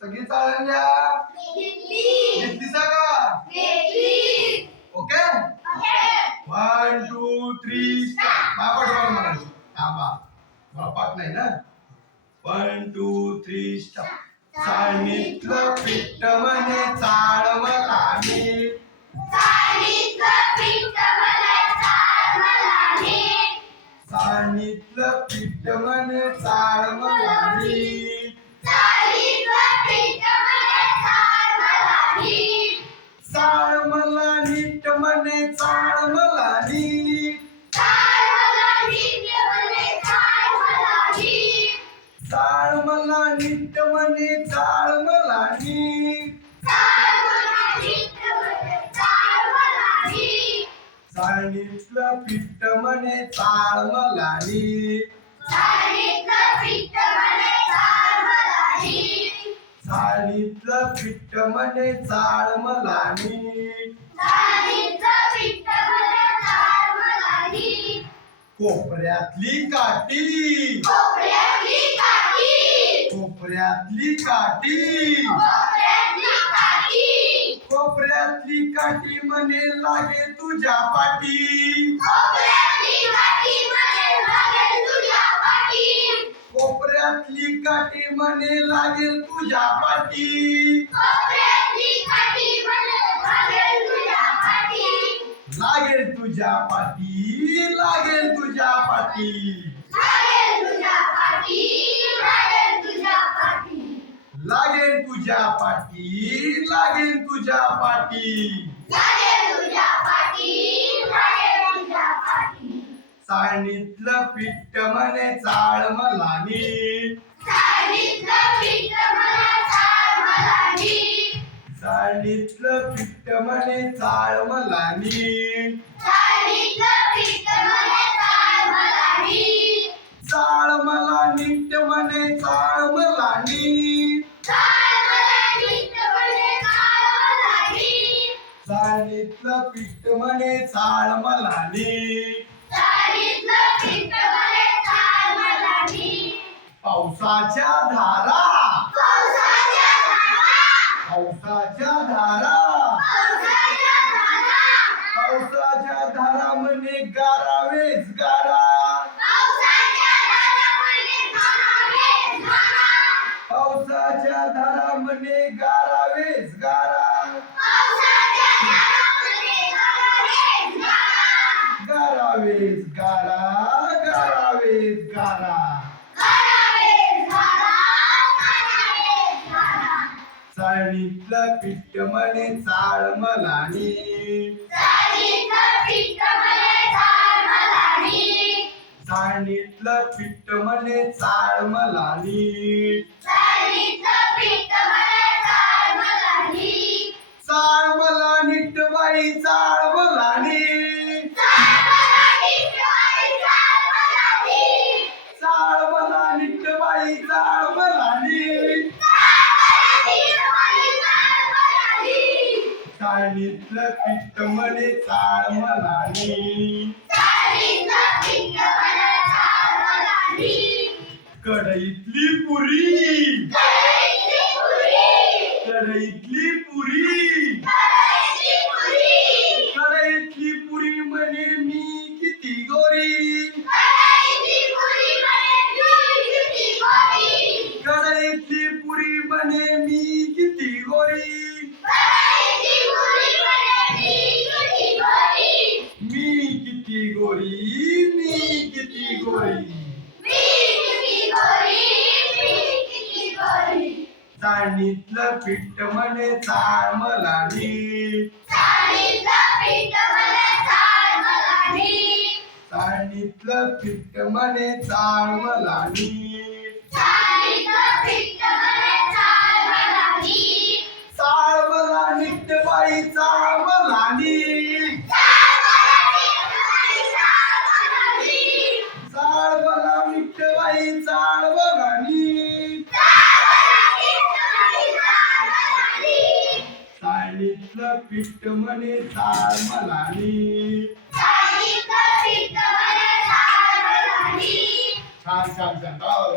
सगळी चाळण द्या. घेतली का? Okay 1 2 3 start. पाठ म्हणायचं. थांबा मला पाठ नाही ना. 1 2 3 स्टार्ट. चाळणीतलं पीठ म्हणे चाळ मला नीट. चाळणीतलं पीठ म्हणे चाळ मला नीट. चाळ मला नीट म्हणे चाळ मला नीट. चाळ मला नीट म्हणे चाळ मला नीट. चाळणीतलं पीठ म्हणे चाळ मला नीट. चाळणीतलं पीठ म्हणे चाळ मला नीट. कोपऱ्यातली काठी. कोपऱ्यातली काठी. कोपऱ्यातली काठी म्हणे लागे तुझ्या पाठी. कोपऱ्यातली काठी म्हणे लागेल तुझ्या पाठी. लागेल तुझ्या पाठी. लागेल तुझ्या पाठी. लागेल तुझ्या पाठी. लागेल तुझ्या पाठी. चाळणीतलं पीठ म्हणे चाळ मला नीट. चाळणीतलं पीठ म्हणे चाळ मला नीट. चाळ मला नीट म्हणे चाळ मला नीट. चाळणीतलं पीठ म्हणे चाळ मला नीट. पावसाच्या धारा. पावसाच्या धारा. पावसाच्या धारा म्हणे गारावेच गारा. पावसाच्या धारा म्हणे गारावेच गारा. गारावेच गारा. गारावेच गारा. चाळणीतलं पीठ म्हणे चाळ मला नीट. चाळणीतलं पीठ म्हणे चाळ मला नीट. चाळ मला नीट बाई चाळ मला नीट. चाळ मला नीट बाई चाळ मला नीट. चाळणीतलं पीठ म्हणे चाळ मला नीट. कढईतली पुरी. कढईतली पुरी. कढईतली पुरी म्हणे मी किती गोरी. कढईतली पुरी म्हणे मी किती गोरी. मी किती गोरी. मी किती गोरी. चाळणीतलं पीठ म्हणे चाळ मला नीट. चाळणीतलं पीठ म्हणे चाळ मला नीट. चाळ मला नीट बाई चाळ मला नीट. चाळ मला नीट बाई चाळ मला नीट. चाळणीतलं पीठ म्हणे चाळ मला नीट.